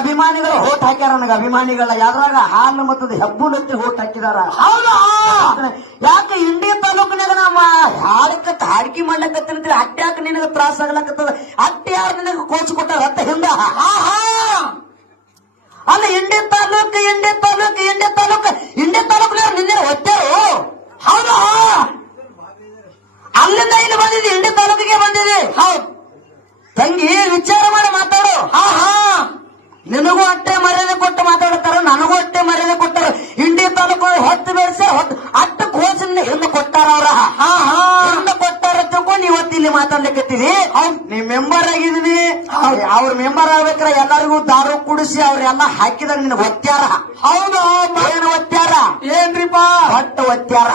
ಅಭಿಮಾನಿಗಳು ಹೋಟ್ ಹಾಕ್ಯಾರ ನನಗ ಅಭಿಮಾನಿಗಳ ಯಾವ್ದ್ರಾಗ ಹಾಲು ಮತ್ತದ ಹೆಬ್ಬುಲತ್ತಿ ಹೋಟ್ ಹಾಕಿದಾರ. ಹೌದಾ ಯಾಕೆ ಇಂಡಿ ತಾಲೂಕಿನಾಗ ನಮ್ಮ ಹಾಡಿಕೆ ಮಾಡ್ಲಕತ್ತೀರಿ ಅಟ್ಟ್ಯಾಕ ನಿನಗ ತ್ರಾಸ ಆಗ್ಲಕತ್ತದ ಅಟ್ಟ ಯಾರು ನಿನಗ ಕೋಚ್ ಕೊಟ್ಟಾರ ಅತ್ತ ಹಿಂದ ಅಲ್ಲ ಇಂಡಿ ತಾಲೂಕು ನಿನ್ನೆ ಒತ್ತಾರು. ಹೌದಾ ಅಲ್ಲಿಂದ ಇಲ್ಲಿ ಬಂದಿದೆ ಇಂಡಿ ತಾಲೂಕಿಗೆ ಬಂದಿದೆ. ಹೌದು ತಂಗಿ ವಿಚಾರ ಮಾಡಿ ಮಾತಾಡು. ನಿನಗೂ ಅಟ್ಟೆ ಮರ್ಯಾದೆ ಕೊಟ್ಟು ಮಾತಾಡ್ತಾರ, ನನಗೂ ಅಟ್ಟೆ ಮರ್ಯಾದೆ ಕೊಟ್ಟಾರ. ಇಂಡಿ ತಾಲೂಕು ಹೊತ್ತು ಬೆಳೆಸಿ ಅಟ್ಟ ಕೋಚನ್ನ ಹಿಂದೆ ಕೊಟ್ಟಾರ ಅವ್ರ ಹಿಂದೆ ಕೊಟ್ಟಾರ ತಿಳ್ಕೊಂಡು ಇವತ್ತು ಇಲ್ಲಿ ಮಾತಾಡ್ಲಿಕ್ಕತ್ತೀವಿ. ನೀ ಮೆಂಬರ್ ಆಗಿದೀನಿ, ಅವ್ರ ಮೆಂಬರ್ ಆಗ್ಬೇಕ್ರ ಎಲ್ಲರಿಗೂ ದಾರು ಕುಡಿಸಿ ಅವ್ರೆಲ್ಲ ಹಾಕಿದಾಗ ನಿನ್ ಒತ್ಯಾರ. ಹೌದು ಏನು ಒತ್ಯಾರ ಏನ್ರಿಪಾ ಒಟ್ಟು ಒತ್ಯಾರ.